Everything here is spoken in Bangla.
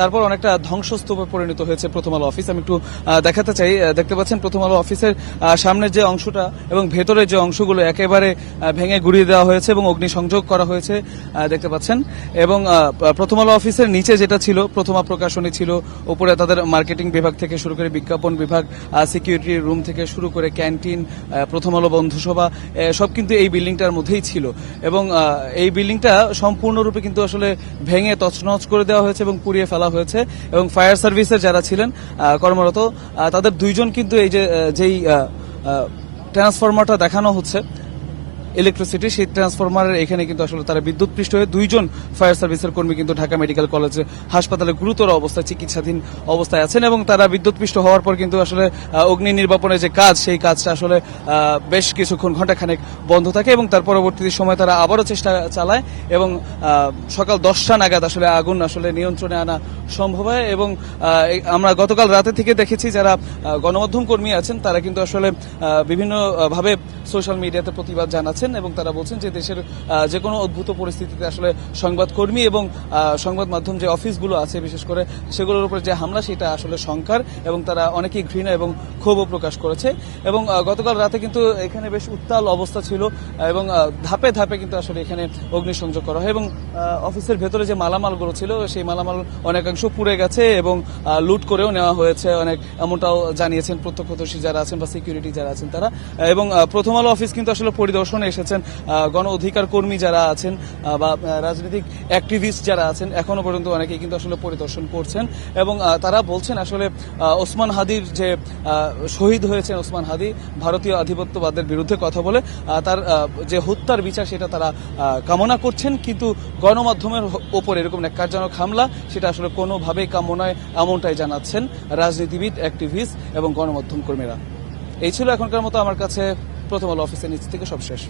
তারপর অনেকটা ধ্বংসস্তূপে পরিণত হয়েছে প্রথম আলো অফিস। আমি একটু দেখাতে চাই, দেখতে পাচ্ছেন প্রথম আলো অফিসের সামনের যে অংশটা এবং ভেতরের যে অংশগুলো একেবারে ভেঙে গুড়িয়ে দেওয়া হয়েছে এবং অগ্নিসংযোগ করা হয়েছে দেখতে পাচ্ছেন। এবং প্রথম আলো অফিসের নিচে যেটা ছিল প্রথমা প্রকাশনী ছিল, উপরে তাদের মার্কেটিং বিভাগ থেকে শুরু করে বিজ্ঞাপন বিভাগ, সিকিউরিটি রুম থেকে শুরু করে ক্যান্টিন, প্রথম আলো বন্ধুসভা সব কিন্তু এই বিল্ডিংটার মধ্যেই ছিল। এবং এই বিল্ডিংটা সম্পূর্ণরূপে কিন্তু আসলে ভেঙে তছনছ করে দেওয়া হয়েছে এবং পুড়িয়ে ফেলা হয়েছে। এবং ফায়ার সার্ভিসের যারা ছিলেন কর্মরত তাদের দুইজন কিন্তু এই যেই ট্রান্সফরমারটা দেখানো হচ্ছে ইলেকট্রিসিটি, সেই ট্রান্সফরমারের এখানে কিন্তু আসলে তারা বিদ্যুৎপৃষ্ট হয়ে দুইজন ফায়ার সার্ভিসের কর্মী কিন্তু ঢাকা মেডিকেল কলেজ হাসপাতালে গুরুতর অবস্থায় চিকিৎসাধীন অবস্থায় আছেন। এবং তারা বিদ্যুৎপৃষ্ট হওয়ার পর কিন্তু আসলে অগ্নি নির্বাপনের যে কাজ, সেই কাজটা আসলে বেশ কিছুক্ষণ ঘণ্টাখানেক বন্ধ থাকে এবং তার পরবর্তী সময় তারা আবারও চেষ্টা চালায় এবং সকাল 10টা নাগাদ আসলে আগুন আসলে নিয়ন্ত্রণে আনা সম্ভব হয়। এবং আমরা গতকাল রাতে থেকে দেখেছি যারা গণমাধ্যম কর্মী আছেন তারা কিন্তু আসলে বিভিন্নভাবে সোশ্যাল মিডিয়াতে প্রতিবাদ জানাচ্ছেন এবং তারা বলছেন যে দেশের যে কোনো অদ্ভুত পরিস্থিতিতে আসলে সংবাদকর্মী এবং সংবাদ মাধ্যম যে অফিসগুলো আছে বিশেষ করে সেগুলোর উপর যে হামলা, সেটা আসলে শঙ্কার এবং তারা অনেকেই ঘৃণা এবং ক্ষোভও প্রকাশ করেছে। এবং গতকাল রাতে কিন্তু এখানে বেশ উত্তাল অবস্থা ছিল এবং ধাপে ধাপে কিন্তু আসলে এখানে অগ্নিসংযোগ করা হয় এবং অফিসের ভেতরে যে মালামালগুলো ছিল সেই মালামাল অনেকাংশ পুড়ে গেছে এবং লুট করেও নেওয়া হয়েছে অনেক, এমনটাও জানিয়েছেন প্রত্যক্ষদর্শী যারা আছেন বা সিকিউরিটি যারা আছেন তারা। এবং প্রথম আলো অফিস কিন্তু আসলে পরিদর্শনে এসেছেন গণ অধিকার কর্মী যারা আছেন বা রাজনৈতিক অ্যাক্টিভিস্ট যারা আছেন, এখনো পর্যন্ত অনেকেই কিন্তু আসলে পরিদর্শন করছেন। এবং তারা বলছেন আসলে ওসমান হাদির যে শহীদ হয়েছেন, ওসমান হাদি ভারতীয় আধিপত্যবাদের বিরুদ্ধে কথা বলে তার যে হত্যার বিচার সেটা তারা কামনা করছেন, কিন্তু গণমাধ্যমের ওপর এরকম ন্যাক্কারজনক হামলা সেটা আসলে কোনোভাবেই কাম্য নয়, এমনটাই জানাচ্ছেন রাজনীতিবিদ, অ্যাক্টিভিস্ট এবং গণমাধ্যম কর্মীরা। এই ছিল এখনকার মতো আমার কাছে প্রথম আলো অফিসের নিচ থেকে সবশেষ।